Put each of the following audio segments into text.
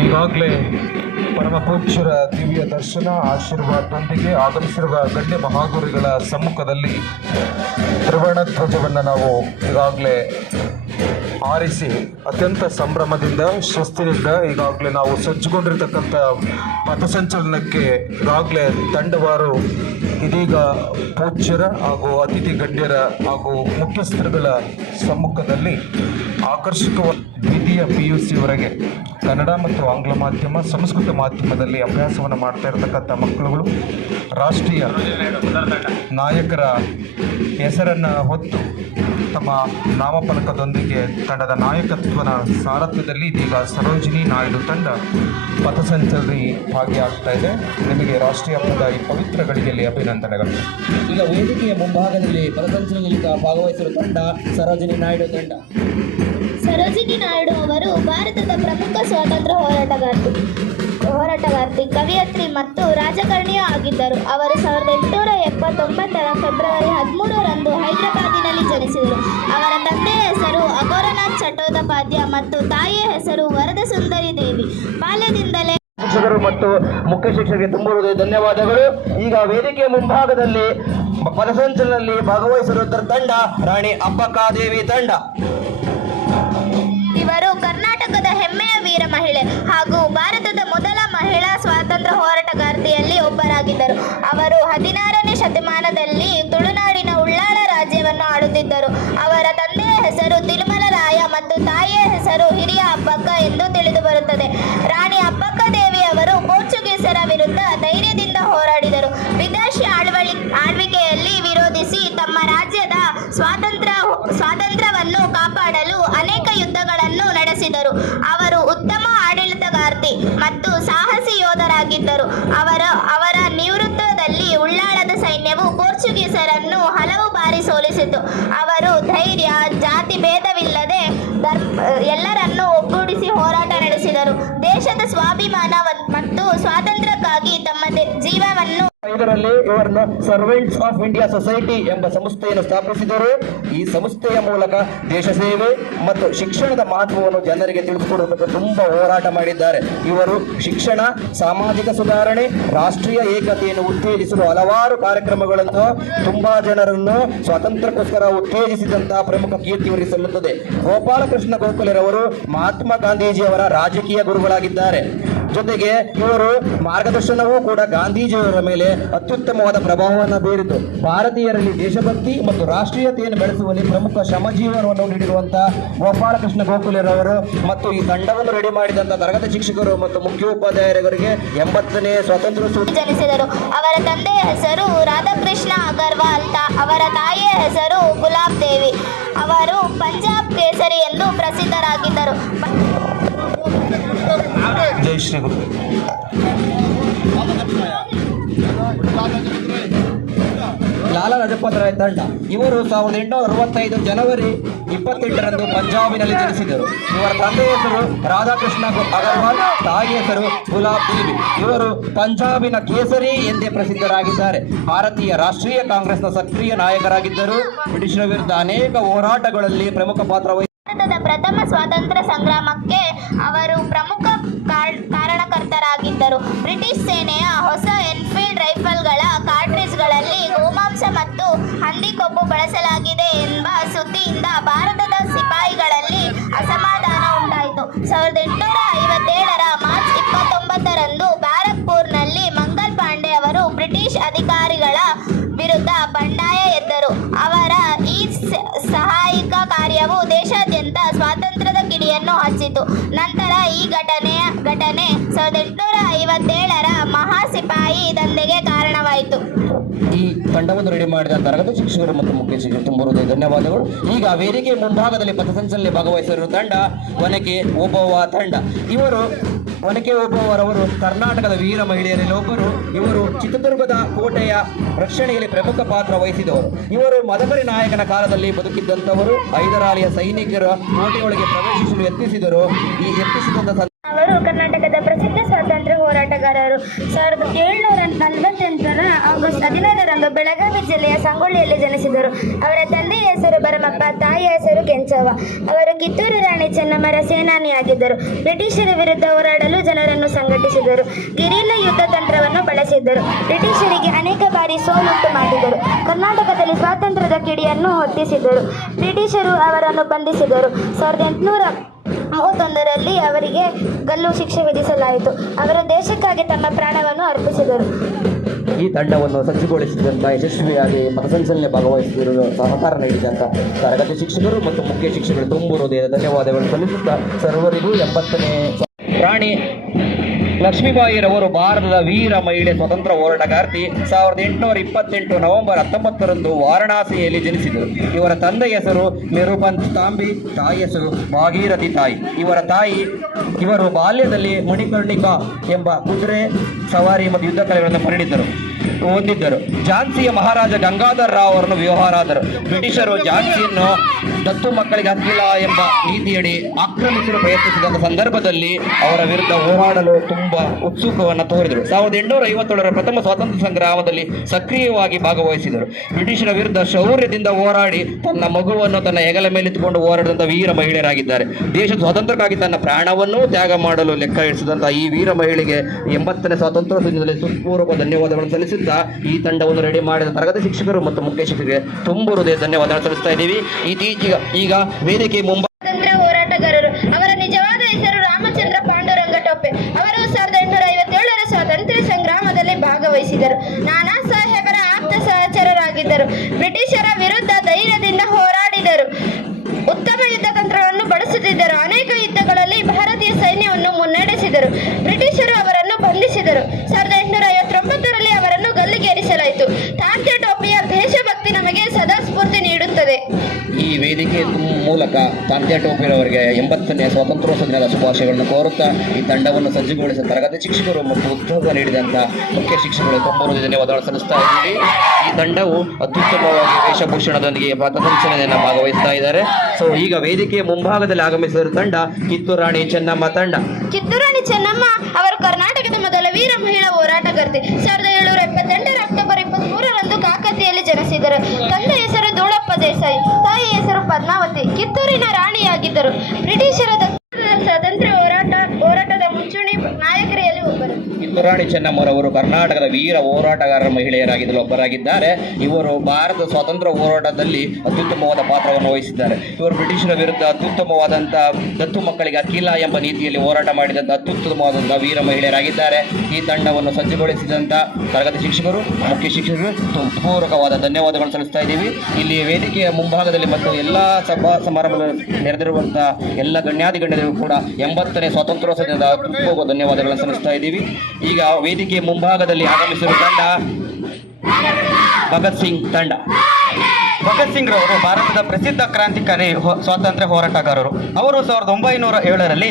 ಈಗಾಗಲೇ ಪರಮ ಪೂಜ್ಯರ ದಿವ್ಯ ದರ್ಶನ ಆಶೀರ್ವಾದದೊಂದಿಗೆ ಆಗಮಿಸಿರುವ ಗಣ್ಯ ಮಹಾಗುರುಗಳ ಸಮ್ಮುಖದಲ್ಲಿ ತ್ರಿವರ್ಣ ಧ್ವಜವನ್ನು ನಾವು ಈಗಾಗಲೇ ಆರಿಸಿ ಅತ್ಯಂತ ಸಂಭ್ರಮದಿಂದ ಶಿಸ್ತಿನಿಂದ ಈಗಾಗಲೇ ನಾವು ಸಜ್ಜುಗೊಂಡಿರ್ತಕ್ಕಂಥ ಪಥಸಂಚಲನಕ್ಕೆ ಈಗಾಗಲೇ ತಂಡವಾರು ಇದೀಗ ಪೂಜ್ಯರ ಹಾಗೂ ಅತಿಥಿ ಗಣ್ಯರ ಹಾಗೂ ಮುಖ್ಯಸ್ಥರುಗಳ ಸಮ್ಮುಖದಲ್ಲಿ ಆಕರ್ಷಕವಾದ ದ್ವಿತೀಯ PUCವರೆಗೆ ಕನ್ನಡ ಮತ್ತು ಆಂಗ್ಲ ಮಾಧ್ಯಮ ಸಂಸ್ಕೃತ ಮಾಧ್ಯಮದಲ್ಲಿ ಅಭ್ಯಾಸವನ್ನು ಮಾಡ್ತಾ ಇರತಕ್ಕಂಥ ಮಕ್ಕಳುಗಳು ರಾಷ್ಟ್ರೀಯ ನಾಯಕರ ಹೆಸರನ್ನು ಹೊತ್ತು ತಮ್ಮ ನಾಮಫಲಕದೊಂದಿಗೆ ತಂಡದ ನಾಯಕತ್ವದ ಸಾರಥ್ಯದಲ್ಲಿ ಇದೀಗ ಸರೋಜಿನಿ ನಾಯ್ಡು ತಂಡ ಪಥಸಂಚಲನದಲ್ಲಿ ಭಾಗಿಯಾಗ್ತಾ ಇದೆ. ನಿಮಗೆ ರಾಷ್ಟ್ರೀಯ ಹಬ್ಬದ ಈ ಪವಿತ್ರ ಗಳಿಗೆಯಲ್ಲಿ ಅಭಿನಂದನೆಗಳು. ಈಗ ವೇದಿಕೆಯ ಮುಂಭಾಗದಲ್ಲಿ ಪಥಸಂಚಲನದಲ್ಲಿ ಭಾಗವಹಿಸಿರುವ ತಂಡ ಸರೋಜಿನಿ ನಾಯ್ಡು ತಂಡ. ಸರೋಜಿನಿ ನಾಯ್ಡು ಅವರು ಭಾರತದ ಪ್ರಮುಖ ಸ್ವಾತಂತ್ರ್ಯ ಹೋರಾಟಗಾರ್ತಿ, ಕವಿಯತ್ರಿ ಮತ್ತು ರಾಜಕಾರಣಿಯೂ ಆಗಿದ್ದರು. ಅವರು 1879ರ ಫೆಬ್ರವರಿ 13ರಂದು ಹೈದರಾಬಾದಿನಲ್ಲಿ ಜನಿಸಿದರು. ಅವರ ತಂದೆಯ ಹೆಸರು ಅಘೋರನಾಥ್ ಚಟ್ಟೋಪಾಧ್ಯಾಯ ಮತ್ತು ತಾಯಿಯ ಹೆಸರು ವರದ ಸುಂದರಿ ದೇವಿ. ಬಾಲ್ಯದಿಂದಲೇ ಶಿಕ್ಷಕರು ಮತ್ತು ಮುಖ್ಯ ಶಿಕ್ಷಕರಿಗೆ ತುಂಬ ಧನ್ಯವಾದಗಳು. ಈಗ ವೇದಿಕೆಯ ಮುಂಭಾಗದಲ್ಲಿ ಪಥಸಂಚಲನದಲ್ಲಿ ಭಾಗವಹಿಸಿರುವ ತಂಡ ರಾಣಿ ಅಬ್ಬಕ್ಕಾದೇವಿ ತಂಡ. ಇವರು ಕರ್ನಾಟಕದ ಹೆಮ್ಮೆಯ ವೀರ ಮಹಿಳೆ ಹಾಗೂ ಭಾರತದ ಮೊದಲ ಮಹಿಳಾ ಸ್ವಾತಂತ್ರ್ಯ ಹೋರಾಟಗಾರ್ತಿಯಲ್ಲಿ ಒಬ್ಬರಾಗಿದ್ದರು. ಅವರು 16ನೇ ಶತಮಾನದಲ್ಲಿ ತುಳುನಾಡಿನ ಉಳ್ಳಾಳ ರಾಜ್ಯವನ್ನು ಆಳುತ್ತಿದ್ದರು. ಅವರ ತಂದೆಯ ಹೆಸರು ತಿರುಮಲ ರಾಯ ಮತ್ತು ತಾಯಿಯ ಹೆಸರು ಹಿರಿಯ ಅಬ್ಬಕ್ಕ ಎಂದು ತಿಳಿದು ಬರುತ್ತದೆ. ರಾಣಿ ಅಬ್ಬಕ್ಕ ದೇವಿ ಅವರು ಪೋರ್ಚುಗೀಸರ ವಿರುದ್ಧ ಧೈರ್ಯದಿಂದ ಹೋರಾಡಿದರು. ವಿದೇಶಿ ಆಳ್ವಿಕೆಯಲ್ಲಿ ವಿರೋಧಿಸಿ ತಮ್ಮ ರಾಜ್ಯದ ಸ್ವಾತಂತ್ರ್ಯವನ್ನು ಕಾಪಾಡಲು ಅನೇಕ ಯುದ್ಧಗಳನ್ನು ನಡೆಸಿದರು. ಅವರು ಉತ್ತಮ ಆಡಳಿತಗಾರ್ತಿ ಮತ್ತು ಸಾಹಸಿ ಯೋಧರಾಗಿದ್ದರು. ಅವರ ನಿವೃತ್ತದಲ್ಲಿ ಉಳ್ಳಾಳದ ಸೈನ್ಯವು ಪೋರ್ಚುಗೀಸರನ್ನು ಹಲವು ಬಾರಿ ಸೋಲಿಸಿತು. ಅವರು ಧೈರ್ಯ, ಜಾತಿ ಭೇದವಿಲ್ಲದೆ ಎಲ್ಲರನ್ನೂ ಒಗ್ಗೂಡಿಸಿ ಹೋರಾಟ ನಡೆಸಿದರು. ದೇಶದ ಸ್ವಾಭಿಮಾನ ಮತ್ತು ಸ್ವಾತಂತ್ರ್ಯಕ್ಕಾಗಿ ತಮ್ಮ ಜೀವವನ್ನು ಇದರಲ್ಲಿ ಇವರನ್ನು ಸರ್ವೆಂಟ್ಸ್ ಆಫ್ ಇಂಡಿಯಾ ಸೊಸೈಟಿ ಎಂಬ ಸಂಸ್ಥೆಯನ್ನು ಸ್ಥಾಪಿಸಿದರು. ಈ ಸಂಸ್ಥೆಯ ಮೂಲಕ ದೇಶ ಸೇವೆ ಮತ್ತು ಶಿಕ್ಷಣದ ಮಹತ್ವವನ್ನು ಜನರಿಗೆ ತಿಳಿಸಿಕೊಡುವುದಕ್ಕೆ ತುಂಬಾ ಹೋರಾಟ ಮಾಡಿದ್ದಾರೆ. ಇವರು ಶಿಕ್ಷಣ, ಸಾಮಾಜಿಕ ಸುಧಾರಣೆ, ರಾಷ್ಟ್ರೀಯ ಏಕತೆಯನ್ನು ಉತ್ತೇಜಿಸಲು ಹಲವಾರು ಕಾರ್ಯಕ್ರಮಗಳನ್ನು ತುಂಬಾ ಜನರನ್ನು ಸ್ವಾತಂತ್ರ್ಯಕ್ಕೋಸ್ಕರ ಉತ್ತೇಜಿಸಿದಂತಹ ಪ್ರಮುಖ ಕೀರ್ತಿ ಇವರಿಗೆ ಸಲ್ಲುತ್ತದೆ. ಗೋಪಾಲಕೃಷ್ಣ ಗೋಖಲೆರವರು ಮಹಾತ್ಮ ಗಾಂಧೀಜಿಯವರ ರಾಜಕೀಯ ಗುರುಗಳಾಗಿದ್ದಾರೆ. ಜೊತೆಗೆ ಇವರು ಮಾರ್ಗದರ್ಶನವೂ ಕೂಡ ಗಾಂಧೀಜಿಯವರ ಮೇಲೆ ಅತ್ಯುತ್ತಮವಾದ ಪ್ರಭಾವವನ್ನು ಬೀರಿತು. ಭಾರತೀಯರಲ್ಲಿ ದೇಶಭಕ್ತಿ ಮತ್ತು ರಾಷ್ಟ್ರೀಯತೆಯನ್ನು ಬೆಳೆಸುವಲ್ಲಿ ಪ್ರಮುಖ ಶ್ರಮಜೀವನವನ್ನು ನೀಡಿರುವಂತಹ ಗೋಪಾಲಕೃಷ್ಣ ಗೋಖಲೆರವರು ಮತ್ತು ಈ ತಂಡವನ್ನು ರೆಡಿ ಮಾಡಿದಂತಹ ತರಗತಿ ಶಿಕ್ಷಕರು ಮತ್ತು ಮುಖ್ಯೋಪಾಧ್ಯಾಯರಿಗೆ 80ನೇ ಸ್ವಾತಂತ್ರ್ಯೋತ್ಸವ ಜನಿಸಿದರು. ಅವರ ತಂದೆಯ ಹೆಸರು ರಾಧಾಕೃಷ್ಣ ಅಗರ್ವಾಲ್, ಅವರ ತಾಯಿಯ ಹೆಸರು ಗುಲಾಬ್ ದೇವಿ. ಅವರು ಪಂಜಾಬ್ ಕೇಸರಿ ಎಂದು ಪ್ರಸಿದ್ಧರಾಗಿದ್ದರು. ಜೈ ಶ್ರೀ ಗುರು. ಲಾಲಾ ಲಜಪತ್ ರಾಯ್ ತಂಡ. ಇವರು 1865 ಜನವರಿ 28ರಂದು ಪಂಜಾಬಿನಲ್ಲಿ ಜನಿಸಿದರು. ಇವರ ತಂದೆಯ ಹೆಸರು ರಾಧಾಕೃಷ್ಣ ಅಗರ್ವಾಲ್, ತಾಯಿಯ ಹೆಸರು ಗುಲಾಬ್ ದೇವಿ. ಇವರು ಪಂಜಾಬಿನ ಕೇಸರಿ ಎಂದೇ ಪ್ರಸಿದ್ಧರಾಗಿದ್ದಾರೆ. ಭಾರತೀಯ ರಾಷ್ಟ್ರೀಯ ಕಾಂಗ್ರೆಸ್ನ ಸಕ್ರಿಯ ನಾಯಕರಾಗಿದ್ದರು. ಬ್ರಿಟಿಷರ ವಿರುದ್ಧ ಅನೇಕ ಹೋರಾಟಗಳಲ್ಲಿ ಪ್ರಮುಖ ಪಾತ್ರ ಭಾರತದ ಪ್ರಥಮ ಸ್ವಾತಂತ್ರ್ಯ ಸಂಗ್ರಾಮಕ್ಕೆ ಅವರು ಪ್ರಮುಖ ಕಾರಣಕರ್ತರಾಗಿದ್ದರು. ಬ್ರಿಟಿಷ್ ಸೇನೆಯ ಹೊಸ ಎನ್ಫೀಲ್ಡ್ ರೈಫಲ್ಗಳ ಕಾರ್ಟ್ರಿಜ್ಗಳಲ್ಲಿ ಗೋಮಾಂಸ ಮತ್ತು ಹಂದಿಕೊಬ್ಬು ಬಳಸಲಾಗಿದೆ ಎಂಬ ಸುದ್ದಿಯಿಂದ ಭಾರತದ ಸಿಪಾಯಿಗಳಲ್ಲಿ ಅಸಮಾಧಾನ ಉಂಟಾಯಿತು. 1857ರ ಮಾರ್ಚ್ 29ರಂದು ಬ್ಯಾರಕ್ಪುರ್ನಲ್ಲಿ ಮಂಗಲ್ ಪಾಂಡೆ ಅವರು ಬ್ರಿಟಿಷ್ ಅಧಿಕಾರಿಗಳ ವಿರುದ್ಧ ಬಂಡಾಯ ಎದ್ದರು. ಅವರ ಈ ಸಹಾಯಕ ಕಾರ್ಯವು ದೇಶಾದ್ಯಂತ ಸ್ವಾತಂತ್ರ್ಯದ ಕಿಡಿಯನ್ನು ಹಚ್ಚಿತು. ನಂತರ ಈ ಘಟನೆ 1857ರ ಮಹಾ ಸಿಪಾಯಿ ದಂಧೆಗೆ ಕಾರಣವಾಯಿತು. ಈ ತಂಡವನ್ನು ರೆಡಿ ಮಾಡಿದ ತರಗತಿ ಶಿಕ್ಷಕರು ಮತ್ತು ಮುಖ್ಯ ಶಿಕ್ಷಕರು ತುಂಬ ಧನ್ಯವಾದಗಳು. ಈಗ ವೇದಿಕೆ ಮುಂಭಾಗದಲ್ಲಿ ಪಥಸಂಚಲನದಲ್ಲಿ ಭಾಗವಹಿಸಿರುವ ತಂಡ ಒನಕೆ ಓಬವ್ವ ತಂಡ. ಒನಕೆ ಓಬವ್ವರವರು ಕರ್ನಾಟಕದ ವೀರ ಮಹಿಳೆಯರಲ್ಲಿ ಒಬ್ಬರು. ಇವರು ಚಿತ್ರದುರ್ಗದ ಕೋಟೆಯ ರಕ್ಷಣೆಯಲ್ಲಿ ಪ್ರಮುಖ ಪಾತ್ರ ವಹಿಸಿದವರು. ಇವರು ಮದಕರಿ ನಾಯಕನ ಕಾಲದಲ್ಲಿ ಬದುಕಿದ್ದಂಥವರು. ಹೈದರಾಲಿಯ ಸೈನಿಕರ ಕೋಟೆಯೊಳಗೆ ಪ್ರವೇಶಿಸಲು ಯತ್ನಿಸಿದರು. ಈ ಯತ್ನಿಸಿದಂಥ ಅವರು ಕರ್ನಾಟಕದ ಪ್ರಸಿದ್ಧ ಸ್ವಾತಂತ್ರ್ಯ ಹೋರಾಟಗಾರ ಹೋರಾಟಗಾರರು. 1748 ಆಗಸ್ಟ್ 16ರಂದು ಬೆಳಗಾವಿ ಜಿಲ್ಲೆಯ ಸಂಗೊಳ್ಳಿಯಲ್ಲಿ ಜನಿಸಿದರು. ಅವರ ತಂದೆಯ ಹೆಸರು ಭರಮಪ್ಪ, ತಾಯಿಯ ಹೆಸರು ಕೆಂಚವ್ವ. ಅವರು ಕಿತ್ತೂರು ರಾಣಿ ಚೆನ್ನಮ್ಮರ ಸೇನಾನಿಯಾಗಿದ್ದರು. ಬ್ರಿಟಿಷರ ವಿರುದ್ಧ ಹೋರಾಡಲು ಜನರನ್ನು ಸಂಘಟಿಸಿದರು. ಗೆರಿಲ್ಲಾ ಯುದ್ಧ ತಂತ್ರವನ್ನು ಬಳಸಿದ್ದರು. ಬ್ರಿಟಿಷರಿಗೆ ಅನೇಕ ಬಾರಿ ಸೋಲುಂಟು ಮಾಡಿದರು. ಕರ್ನಾಟಕದಲ್ಲಿ ಸ್ವಾತಂತ್ರ್ಯದ ಕಿಡಿಯನ್ನು ಹೊತ್ತಿಸಿದರು. ಬ್ರಿಟಿಷರು ಅವರನ್ನು ಬಂಧಿಸಿದರು. 1831ರಲ್ಲಿ ಅವರಿಗೆ ಗಲ್ಲು ಶಿಕ್ಷೆ ವಿಧಿಸಲಾಯಿತು. ಅವರು ದೇಶಕ್ಕಾಗಿ ತಮ್ಮ ಪ್ರಾಣವನ್ನು ಅರ್ಪಿಸಿದರು. ಈ ತಂಡವನ್ನು ಸಜ್ಜುಗೊಳಿಸಿದಂಥ ಯಶಸ್ವಿಯಾಗಿ ಪಥಸಂಚಲನೆ ಭಾಗವಹಿಸಿರುವ ಸಹಕಾರ ನೀಡಿದಂಥ ತರಗತಿ ಶಿಕ್ಷಕರು ಮತ್ತು ಮುಖ್ಯ ಶಿಕ್ಷಕರು ತುಂಬು ಹೃದಯದ ಧನ್ಯವಾದಗಳು ಸಲ್ಲಿಸುತ್ತಾ ಸರ್ವರಿಗೂ 80ನೇ ರಾಣಿ ಲಕ್ಷ್ಮೀಬಾಯಿರವರು ಭಾರತದ ವೀರ ಮಹಿಳೆ ಸ್ವತಂತ್ರ ಹೋರಾಟಗಾರ್ತಿ. 1828 ನವೆಂಬರ್ 19ರಂದು ವಾರಣಾಸಿಯಲ್ಲಿ ಜನಿಸಿದರು. ಇವರ ತಂದೆಯ ಹೆಸರು ನಿರುಪಂತ್ ತಾಂಬಿ, ತಾಯಿ ಹೆಸರು ಭಾಗೀರಥಿ ತಾಯಿ. ಇವರು ಬಾಲ್ಯದಲ್ಲಿ ಮಣಿಕರ್ಣಿಕಾ ಎಂಬ ಕುದುರೆ ಸವಾರಿ ಮತ್ತು ಯುದ್ಧ ಕಲೆಗಳನ್ನು ಹೊಂದಿದ್ದರು. ಝಾನ್ಸಿಯ ಮಹಾರಾಜ ಗಂಗಾಧರ್ ರಾವ್ ಅವರನ್ನು ವಿವಾಹರಾದರು. ಬ್ರಿಟಿಷರು ಝಾನ್ಸಿಯನ್ನು ದತ್ತು ಮಕ್ಕಳಿಗೆ ಹಕ್ಕಿಲ್ಲ ಎಂಬ ನೀತಿಯಡಿ ಆಕ್ರಮಿಸಲು ಪ್ರಯತ್ನಿಸಿದ ಸಂದರ್ಭದಲ್ಲಿ ಅವರ ವಿರುದ್ಧ ಹೋರಾಡಲು ತುಂಬಾ ಉತ್ಸುಕವನ್ನು ತೋರಿದರು. 1857ರ ಪ್ರಥಮ ಸ್ವಾತಂತ್ರ್ಯ ಸಂಗ್ರಾಮದಲ್ಲಿ ಸಕ್ರಿಯವಾಗಿ ಭಾಗವಹಿಸಿದರು. ಬ್ರಿಟಿಷರ ವಿರುದ್ಧ ಶೌರ್ಯದಿಂದ ಹೋರಾಡಿ ತನ್ನ ಮಗುವನ್ನು ತನ್ನ ಹೆಗಲ ಮೇಲಿಟ್ಟುಕೊಂಡು ಹೋರಾಡಿದಂಥ ವೀರ ಮಹಿಳೆಯರಾಗಿದ್ದಾರೆ. ದೇಶದ ಸ್ವಾತಂತ್ರ್ಯಕ್ಕಾಗಿ ತನ್ನ ಪ್ರಾಣವನ್ನೂ ತ್ಯಾಗ ಮಾಡಲು ಲೆಕ್ಕ ಇರಿಸಿದಂತಹ ಈ ವೀರ ಮಹಿಳೆಗೆ 80ನೇ ಸ್ವಾತಂತ್ರ್ಯ ದಿನದಲ್ಲಿ ಹೃತ್ಪೂರ್ವಕ ಧನ್ಯವಾದಗಳನ್ನು ಸಲ್ಲಿಸುತ್ತಾ ಈ ತಂಡವನ್ನು ರೆಡಿ ಮಾಡಿದ ತರಗತಿ ಶಿಕ್ಷಕರು ಮತ್ತು ಮುಖ್ಯ ಶಿಕ್ಷಕರಿಗೆ ತುಂಬು ಹೃದಯ ಧನ್ಯವಾದಗಳನ್ನು ಸಲ್ಲಿಸ್ತಾ ಇದ್ದೀವಿ. ಈಗ ವೇದಿಕೆ ಸ್ವಾತಂತ್ರ್ಯ ಹೋರಾಟಗಾರರು. ಅವರ ನಿಜವಾದ ಹೆಸರು ರಾಮಚಂದ್ರ ಪಾಂಡುರಂಗ ಟೋಪೆ. ಅವರು 1857ರ ಸ್ವಾತಂತ್ರ್ಯ ಸಂಗ್ರಾಮದಲ್ಲಿ ಭಾಗವಹಿಸಿದರು. ನಾನಾ ಸಾಹೇಬರ ಆಪ್ತ ಸಹಚರರಾಗಿದ್ದರು. ಬ್ರಿಟಿಷರ ವಿರುದ್ಧ ಧೈರ್ಯದಿಂದ ಹೋರಾಡಿದರು. ಉತ್ತಮ ಯುದ್ಧ ತಂತ್ರವನ್ನು ಬಳಸುತ್ತಿದ್ದರು. ಅನೇಕ ಯುದ್ಧಗಳಲ್ಲಿ ಭಾರತೀಯ ಸೈನ್ಯವನ್ನು ಮುನ್ನಡೆಸಿದರು. ಬ್ರಿಟಿಷರು ಅವರನ್ನು ಬಂಧಿಸಿದರು. 1859ರಲ್ಲಿ ಅವರನ್ನು ಗಲ್ಲಿಗೇರಿಸಲಾಯಿತು. ತಾತ್ಯ ಟೋಪಿಯ ದೇಶಭಕ್ತಿ ನಮಗೆ ಸದಾ ಸ್ಫೂರ್ತಿ ನೀಡುತ್ತದೆ. ಈ ವೇದಿಕೆ ಮೂಲಕ ತಾತ್ಯ ಟೋಪಿರವರಿಗೆ 80ನೇ ಸ್ವಾತಂತ್ರ್ಯೋತ್ಸವ ದಿನದ ಶುಭಾಶಯಗಳನ್ನು ಕೋರುತ್ತಾ ಈ ತಂಡವನ್ನು ಸಜ್ಜುಗೊಳಿಸಿದ ತರಗತಿ ಶಿಕ್ಷಕರು ಮತ್ತು ಉದ್ಯೋಗ ನೀಡಿದಂಥ ಮುಖ್ಯ ಶಿಕ್ಷಕರು ತುಂಬರು ಧನ್ಯವಾದಗಳು ಸಲ್ಲಿಸ್ತಾ ಇದ್ದೀವಿ. ಈ ತಂಡವು ಅತ್ಯುತ್ತಮವಾಗಿ ವೇಷಭೂಷಣದೊಂದಿಗೆ ಪಥಸಂಚಲನೆಯನ್ನು ಭಾಗವಹಿಸ್ತಾ ಇದ್ದಾರೆ. ಸೊ ಈಗ ವೇದಿಕೆಯ ಮುಂಭಾಗದಲ್ಲಿ ಆಗಮಿಸಿದ ತಂಡ ಕಿತ್ತೂರು ರಾಣಿ ಚೆನ್ನಮ್ಮ ತಂಡ. ಕಿತ್ತೂರು ರಾಣಿ ಚೆನ್ನಮ್ಮ ಅವರು ಕರ್ನಾಟಕದ ಮೊದಲ ವೀರ ಮಹಿಳಾ ಹೋರಾಟಗಾರ್ತಿ. 1778 ಅಕ್ಟೋಬರ್ 23ರಂದು ಕಾಕತಿಯಲ್ಲಿ ಜನಿಸಿದರು. ತಂದೆ ಹೆಸರು ಧೂಳಪ್ಪ ದೇಸಾಯಿ, ತಾಯಿ ಹೆಸರು ಪದ್ಮಾವತಿ. ಕಿತ್ತೂರಿನ ರಾಣಿಯಾಗಿದ್ದರು. ಬ್ರಿಟಿಷರ ಸ್ವಾತಂತ್ರ್ಯ ಹೋರಾಟದ ಮುಂಚೂಣಿ ನಾಯಕರಲ್ಲಿ ಒಬ್ಬರು. ಕಿತ್ತೂರು ರಾಣಿ ಚೆನ್ನಮ್ಮರವರು ಕರ್ನಾಟಕದ ವೀರ ಹೋರಾಟಗಾರರ ಮಹಿಳೆಯರಾಗಿದ್ದರು ಒಬ್ಬರಾಗಿದ್ದಾರೆ. ಇವರು ಭಾರತ ಸ್ವಾತಂತ್ರ್ಯ ಹೋರಾಟದಲ್ಲಿ ಅತ್ಯುತ್ತಮವಾದ ಪಾತ್ರವನ್ನು ವಹಿಸಿದ್ದಾರೆ. ಇವರು ಬ್ರಿಟಿಷರ ವಿರುದ್ಧ ಅತ್ಯುತ್ತಮವಾದಂಥ ದತ್ತು ಮಕ್ಕಳಿಗೆ ಹಕ್ಕಿಲ್ಲ ಎಂಬ ನೀತಿಯಲ್ಲಿ ಹೋರಾಟ ಮಾಡಿದಂಥ ಅತ್ಯುತ್ತಮವಾದಂಥ ವೀರ ಮಹಿಳೆಯರಾಗಿದ್ದಾರೆ. ಈ ತಂಡವನ್ನು ಸಜ್ಜುಗೊಳಿಸಿದಂಥ ತರಗತಿ ಶಿಕ್ಷಕರು ಮುಖ್ಯ ಶಿಕ್ಷಕರು ಪೂರ್ವಕವಾದ ಧನ್ಯವಾದಗಳನ್ನು ಸಲ್ಲಿಸ್ತಾ ಇದ್ದೀವಿ. ಇಲ್ಲಿ ವೇದಿಕೆಯ ಮುಂಭಾಗದಲ್ಲಿ ಮತ್ತು ಎಲ್ಲ ಸಭಾ ಸಮಾರಂಭದಲ್ಲಿ ನೆರೆದಿರುವಂಥ ಎಲ್ಲ ಗಣ್ಯಾಧಿಗಣ್ಯರಿಗೂ ಕೂಡ 80ನೇ ಸ್ವಾತಂತ್ರ್ಯೋತ್ಸವ ದಿನದ ಹೃತ್ಪೂರ್ವಕ ಧನ್ಯವಾದಗಳನ್ನು ಸಲ್ಲಿಸ್ತಾ ಇದ್ದೀವಿ. ಈಗ ವೇದಿಕೆಯ ಮುಂಭಾಗದಲ್ಲಿ ಆಗಮಿಸಿರುವ ತಂಡ ಭಗತ್ ಸಿಂಗ್ ತಂಡ. ಭಗತ್ ಸಿಂಗ್ ರವರು ಭಾರತದ ಪ್ರಸಿದ್ಧ ಕ್ರಾಂತಿಕಾರಿ ಸ್ವಾತಂತ್ರ್ಯ ಹೋರಾಟಗಾರರು. ಅವರು 1907ರಲ್ಲಿ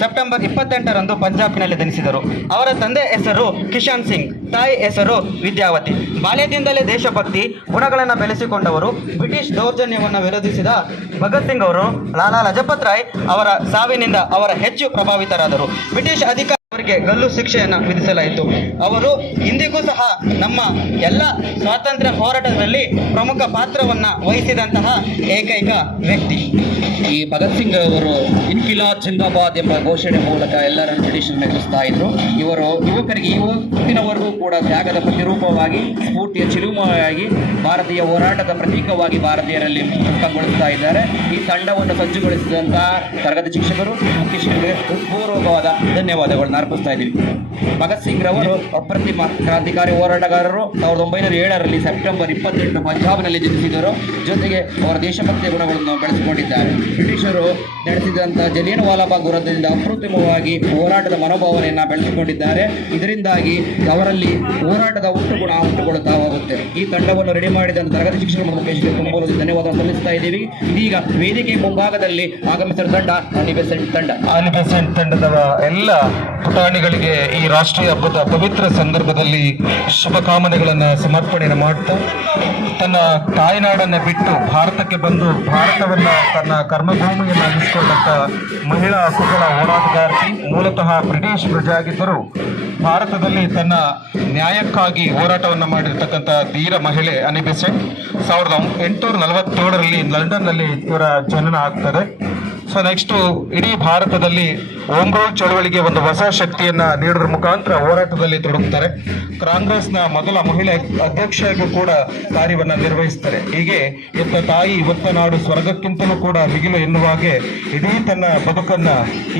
ಸೆಪ್ಟೆಂಬರ್ 28ರಂದು ಪಂಜಾಬ್ನಲ್ಲಿ ಜನಿಸಿದರು. ಅವರ ತಂದೆ ಹೆಸರು ಕಿಶನ್ ಸಿಂಗ್, ತಾಯಿ ಹೆಸರು ವಿದ್ಯಾವತಿ. ಬಾಲ್ಯದಿಂದಲೇ ದೇಶಭಕ್ತಿ ಗುಣಗಳನ್ನು ಬೆಳೆಸಿಕೊಂಡವರು. ಬ್ರಿಟಿಷ್ ದೌರ್ಜನ್ಯವನ್ನು ವಿರೋಧಿಸಿದ ಭಗತ್ ಸಿಂಗ್ ಅವರು ಲಾಲಾ ಲಜಪತ್ ರಾಯ್ ಅವರ ಸಾವಿನಿಂದ ಅವರ ಹೆಚ್ಚು ಪ್ರಭಾವಿತರಾದರು. ಬ್ರಿಟಿಷ್ ಅವರಿಗೆ ಗಲ್ಲು ಶಿಕ್ಷೆಯನ್ನು ವಿಧಿಸಲಾಯಿತು. ಅವರು ಇಂದಿಗೂ ಸಹ ನಮ್ಮ ಎಲ್ಲ ಸ್ವಾತಂತ್ರ್ಯ ಹೋರಾಟದಲ್ಲಿ ಪ್ರಮುಖ ಪಾತ್ರವನ್ನು ವಹಿಸಿದಂತಹ ಏಕೈಕ ವ್ಯಕ್ತಿ. ಈ ಭಗತ್ ಸಿಂಗ್ ಅವರು ಇನ್ಕಿಲಾಬ್ ಜಿಂದಾಬಾದ್ ಎಂಬ ಘೋಷಣೆ ಮೂಲಕ ಎಲ್ಲರನ್ನು ಬ್ರಿಟಿಷರನ್ನು ಎದುರಿಸ್ತಾ ಇದ್ರು. ಇವರು ಯುವಕರಿಗೆ ಇವತ್ತಿನವರೆಗೂ ಕೂಡ ತ್ಯಾಗದ ಪ್ರತಿರೂಪವಾಗಿ, ಸ್ಫೂರ್ತಿಯ ಚಿರುಮವಾಗಿ, ಭಾರತೀಯ ಹೋರಾಟದ ಪ್ರತೀಕವಾಗಿ ಭಾರತೀಯರಲ್ಲಿ ಮುಖಗೊಳಿಸ್ತಾ ಇದ್ದಾರೆ. ಈ ತಂಡವನ್ನು ಸಜ್ಜುಗೊಳಿಸಿದಂತಹ ತರಗತಿ ಶಿಕ್ಷಕರು ಮುಖ್ಯ ಶಿಕ್ಷಕರಿಗೆ ಹೃತ್ಪೂರ್ವಕವಾದ ಧನ್ಯವಾದಗಳನ್ನು ಅರ್ಪಿಸ್ತಾ ಇದ್ದೀವಿ. ಭಗತ್ ಸಿಂಗ್ ರವರು ಅಪ್ರತಿಮ ಕ್ರಾಂತಿಕಾರಿ ಹೋರಾಟಗಾರರು. 1907ರಲ್ಲಿ ಸೆಪ್ಟೆಂಬರ್ 28 ಪಂಜಾಬ್ನಲ್ಲಿ ಜನಿಸಿದರು. ಜೊತೆಗೆ ಅವರ ದೇಶಭಕ್ತಿಯ ಗುಣಗಳನ್ನು ಬೆಳೆಸಿಕೊಂಡಿದ್ದಾರೆ. ಬ್ರಿಟಿಷರು ನಡೆಸಿದಂಥ ಜಲಿಯನ್ ವಾಲಾಬಾಗ್ ವಿರುದ್ಧದಿಂದ ಅಪ್ರತಿಮವಾಗಿ ಹೋರಾಟದ ಮನೋಭಾವನೆಯನ್ನು ಬೆಳೆಸಿಕೊಂಡಿದ್ದಾರೆ. ಇದರಿಂದಾಗಿ ಅವರಲ್ಲಿ ಹೋರಾಟದ ಹುಟ್ಟುಗೊಳ್ಳುತ್ತಾ ಹೋಗುತ್ತೆ. ಈ ತಂಡವನ್ನು ರೆಡಿ ಮಾಡಿದಂಥ ತರಗತಿ ಶಿಕ್ಷಕರು ಮತ್ತು ಮುಖ್ಯ ಶಿಕ್ಷಕರಿಗೆ ತುಂಬ ಧನ್ಯವಾದ ಸಲ್ಲಿಸ್ತಾ ಇದ್ದೀವಿ. ಇದೀಗ ವೇದಿಕೆ ಮುಂಭಾಗದಲ್ಲಿ ಆಗಮಿಸಿದ ತಂಡ ಆಲಿಬೆಸೆಂಟ್ ತಂಡ. ಆಲಿಬೆಸೆಂಟ್ ತಂಡದ ಎಲ್ಲ ಪುಟಾಣಿಗಳಿಗೆ ಈ ರಾಷ್ಟ್ರೀಯ ಹಬ್ಬದ ಪವಿತ್ರ ಸಂದರ್ಭದಲ್ಲಿ ಶುಭಕಾಮನೆಗಳನ್ನು ಸಮರ್ಪಣೆಯನ್ನು ಮಾಡ್ತಾ, ತನ್ನ ತಾಯ್ನಾಡನ್ನು ಬಿಟ್ಟು ಭಾರತಕ್ಕೆ ಬಂದು ಭಾರತವನ್ನು ತನ್ನ ಕರ್ಮಭೂಮಿಯನ್ನಾಗಿಸಿಕೊಂಡಂಥ ಮಹಿಳಾ ಹಕ್ಕುಗಳ ಹೋರಾಟಗಾರ್ತಿ, ಮೂಲತಃ ಬ್ರಿಟಿಷ್ ಪ್ರಜೆ ಆಗಿದ್ದರು. ಭಾರತದಲ್ಲಿ ತನ್ನ ನ್ಯಾಯಕ್ಕಾಗಿ ಹೋರಾಟವನ್ನು ಮಾಡಿರ್ತಕ್ಕಂಥ ಧೀರ ಮಹಿಳೆ ಅನಿ ಬೆಸೆಂಟ್ 1847ರಲ್ಲಿ ಲಂಡನ್ನಲ್ಲಿ ಇವರ ಜನನ ಆಗ್ತದೆ. ಸೊ ನೆಕ್ಸ್ಟು ಇಡೀ ಭಾರತದಲ್ಲಿ ಹೋಮ್ ರೂಲ್ ಚಳವಳಿಗೆ ಒಂದು ಹೊಸ ಶಕ್ತಿಯನ್ನ ನೀಡೋದ್ರ ಮುಖಾಂತರ ಹೋರಾಟದಲ್ಲಿ ತೊಡಗುತ್ತಾರೆ. ಕಾಂಗ್ರೆಸ್ನ ಮೊದಲ ಮಹಿಳೆ ಅಧ್ಯಕ್ಷರಿಗೂ ಕೂಡ ಕಾರ್ಯವನ್ನ ನಿರ್ವಹಿಸ್ತಾರೆ. ಹೀಗೆ ಎತ್ತ ತಾಯಿ ಇವತ್ತ ನಾಡು ಸ್ವರ್ಗಕ್ಕಿಂತಲೂ ಕೂಡ ಬಿಗಿಲು ಎನ್ನುವ ಹಾಗೆ ಇಡೀ ತನ್ನ ಬದುಕನ್ನ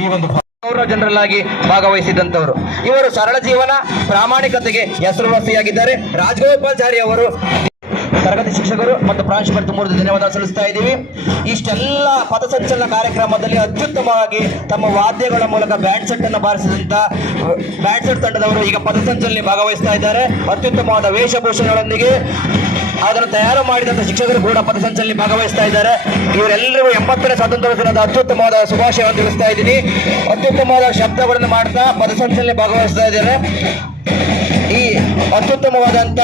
ಈ ಒಂದು ಗವರ್ನರ್ ಜನರಲ್ ಆಗಿ ಭಾಗವಹಿಸಿದಂತವರು. ಇವರು ಸರಳ ಜೀವನ, ಪ್ರಾಮಾಣಿಕತೆಗೆ ಹೆಸರುವಾಸಿಯಾಗಿದ್ದಾರೆ. ರಾಜಗೋಪಾಲ್ಚಾರಿ ಅವರು ತರಗತಿ ಶಿಕ್ಷಕರು ಮತ್ತು ಪ್ರಾಂಶುಪಾಲ ತುಂಬ ಧನ್ಯವಾದ ಸಲ್ಲಿಸ್ತಾ ಇದ್ದೀವಿ. ಇಷ್ಟೆಲ್ಲ ಪಥಸಂಚಲನ ಕಾರ್ಯಕ್ರಮದಲ್ಲಿ ಅತ್ಯುತ್ತಮವಾಗಿ ತಮ್ಮ ವಾದ್ಯಗಳ ಮೂಲಕ ಬ್ಯಾಂಡ್ ಸೆಟ್ ಅನ್ನು ಬಾರಿಸಿದಂತ ಬ್ಯಾಂಡ್ ಸೆಟ್ ತಂಡದವರು ಈಗ ಪಥಸಂಚಲನೆ ಭಾಗವಹಿಸ್ತಾ ಇದ್ದಾರೆ. ಅತ್ಯುತ್ತಮವಾದ ವೇಷಭೂಷಣಗಳೊಂದಿಗೆ ಅದನ್ನು ತಯಾರು ಮಾಡಿದಂತ ಶಿಕ್ಷಕರು ಕೂಡ ಪಥಸಂಚಲನೆ ಭಾಗವಹಿಸ್ತಾ ಇದ್ದಾರೆ. ಇವರೆಲ್ಲರಿಗೂ 80ನೇ ಸ್ವಾತಂತ್ರ್ಯ ದಿನದ ಅತ್ಯುತ್ತಮವಾದ ಶುಭಾಶಯವನ್ನು ತಿಳಿಸ್ತಾ ಇದ್ದೀನಿ. ಅತ್ಯುತ್ತಮವಾದ ಶಬ್ದಗಳನ್ನು ಮಾಡ್ತಾ ಪಥಸಂಚಲನೆ ಭಾಗವಹಿಸ್ತಾ ಇದ್ದಾರೆ. ಈ ಅತ್ಯುತ್ತಮವಾದಂತ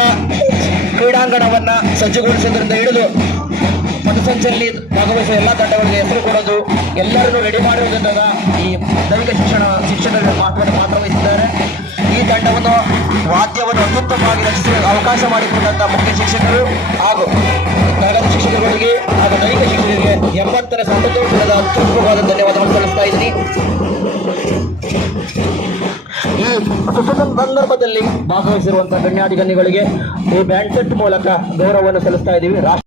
ಕ್ರೀಡಾಂಗಣವನ್ನ ಸಜ್ಜುಗೊಳಿಸೋದ್ರಿಂದ ಹಿಡಿದು ಪಥಸಂಚಲನೆ ಭಾಗವಹಿಸುವ ಎಲ್ಲ ತಂಡಗಳಿಗೆ ಹೆಸರು ಕೊಡೋದು, ಎಲ್ಲರನ್ನು ರೆಡಿ ಮಾಡಿರುವುದರಿಂದ ಈ ದೈಹಿಕ ಶಿಕ್ಷಕರಿಗೆ ಮಾತ್ರ ವಹಿಸಿದ್ದಾರೆ. ಈ ತಂಡವನ್ನು ವಾದ್ಯವನ್ನು ಅತ್ಯುತ್ತಮವಾಗಿ ರಚಿಸಲು ಅವಕಾಶ ಮಾಡಿಕೊಟ್ಟಂತ ಮುಖ್ಯ ಶಿಕ್ಷಕರು ಹಾಗೂ ತರಗತಿ ಶಿಕ್ಷಕರುಗಳಿಗೆ ಹಾಗೂ ದೈಹಿಕ ಶಿಕ್ಷಕರಿಗೆ 80ನೇ ಸ್ವಾತಂತ್ರ್ಯ ದಿನದ ಅತ್ಯುತ್ತಮವಾದ ಧನ್ಯವಾದವನ್ನು ಸಲ್ಲಿಸ್ತಾ ಇದ್ದೀನಿ. ಈ ಸಂದರ್ಭದಲ್ಲಿ ಭಾಗವಹಿಸಿರುವಂತಹ ಗಣ್ಯಾಧಿಕಾರಿಗಳಿಗೆ ಈ ಬ್ಯಾಂಡ್ ಸೆಟ್ ಮೂಲಕ ಗೌರವವನ್ನು ಸಲ್ಲಿಸ್ತಾ ಇದ್ದೀವಿ.